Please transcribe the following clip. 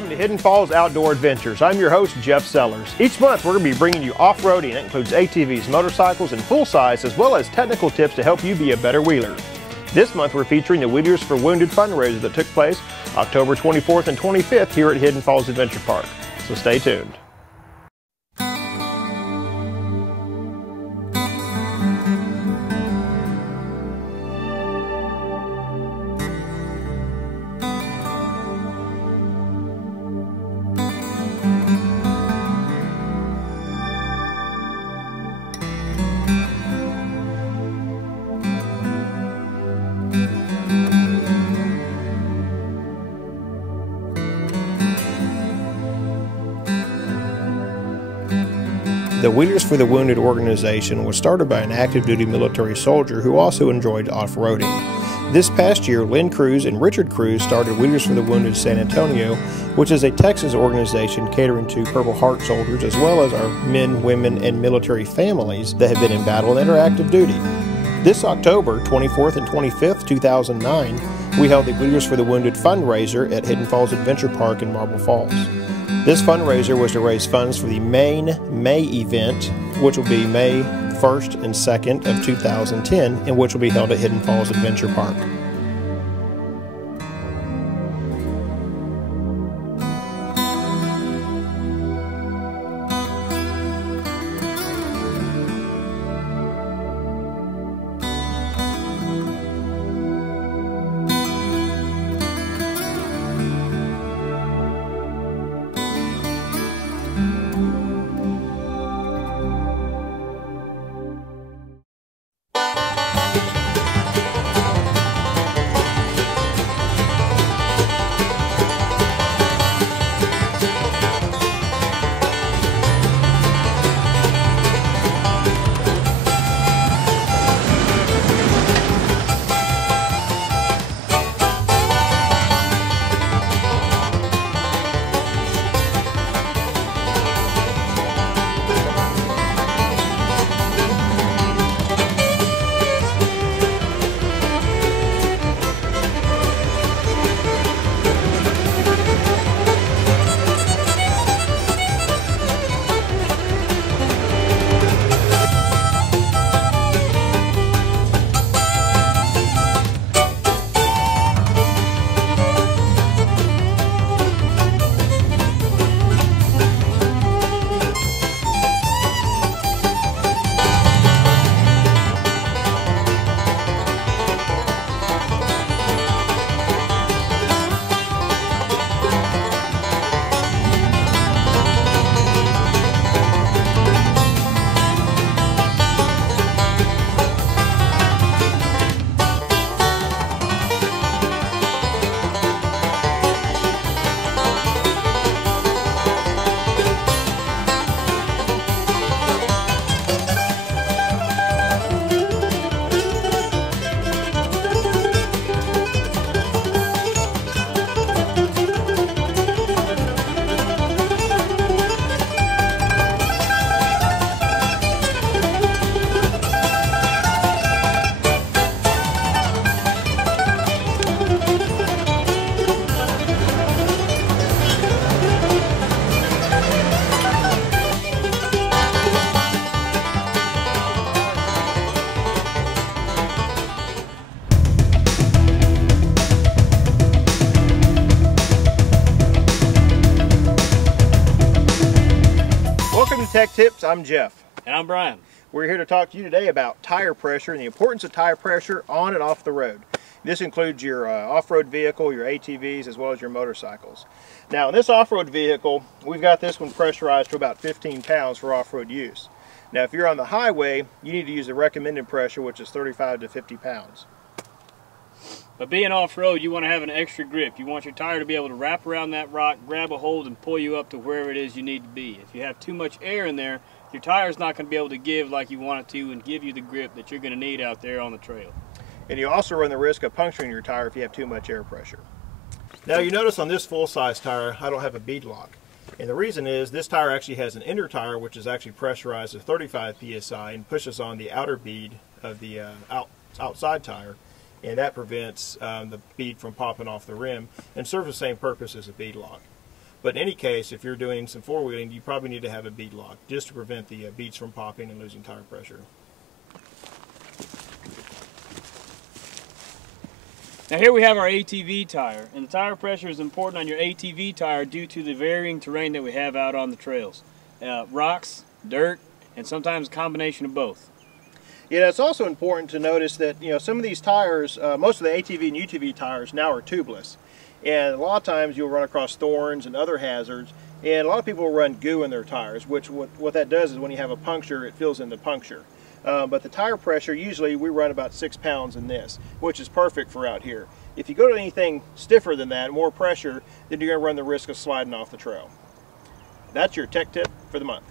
Welcome to Hidden Falls Outdoor Adventures. I'm your host, Jeff Sellers. Each month we're going to be bringing you off-roading. That includes ATVs, motorcycles, and full-size, as well as technical tips to help you be a better wheeler. This month we're featuring the Wheelers for Wounded fundraiser that took place October 24th and 25th here at Hidden Falls Adventure Park. So stay tuned. The Wheelers for the Wounded organization was started by an active duty military soldier who also enjoyed off-roading. This past year, Lynn Cruz and Richard Cruz started Wheelers for the Wounded San Antonio, which is a Texas organization catering to Purple Heart soldiers as well as our men, women, and military families that have been in battle and are active duty. This October 24th and 25th, 2009, we held the Wheelers for the Wounded fundraiser at Hidden Falls Adventure Park in Marble Falls. This fundraiser was to raise funds for the main May event, which will be May 1st and 2nd of 2010, and which will be held at Hidden Falls Adventure Park. Tech Tips. I'm Jeff. And I'm Brian. We're here to talk to you today about tire pressure and the importance of tire pressure on and off the road. This includes your off-road vehicle, your ATVs, as well as your motorcycles. Now, in this off-road vehicle, we've got this one pressurized to about 15 pounds for off-road use. Now, if you're on the highway, you need to use the recommended pressure, which is 35 to 50 pounds. But being off-road, you want to have an extra grip. You want your tire to be able to wrap around that rock, grab a hold, and pull you up to wherever it is you need to be. If you have too much air in there, your tire's not going to be able to give like you want it to and give you the grip that you're going to need out there on the trail. And you also run the risk of puncturing your tire if you have too much air pressure. Now you notice on this full-size tire, I don't have a bead lock. And the reason is this tire actually has an inner tire which is actually pressurized to 35 psi and pushes on the outer bead of the outside tire. And that prevents the bead from popping off the rim and serves the same purpose as a bead lock. But in any case, if you're doing some four-wheeling, you probably need to have a bead lock just to prevent the beads from popping and losing tire pressure. Now here we have our ATV tire, and the tire pressure is important on your ATV tire due to the varying terrain that we have out on the trails. Rocks, dirt, and sometimes a combination of both. Yeah, it's also important to notice that some of these tires, most of the ATV and UTV tires now are tubeless. And a lot of times you'll run across thorns and other hazards, and a lot of people will run goo in their tires, which what that does is when you have a puncture, it fills in the puncture. But the tire pressure, usually we run about 6 pounds in this, which is perfect for out here. If you go to anything stiffer than that, more pressure, then you're going to run the risk of sliding off the trail. That's your tech tip for the month.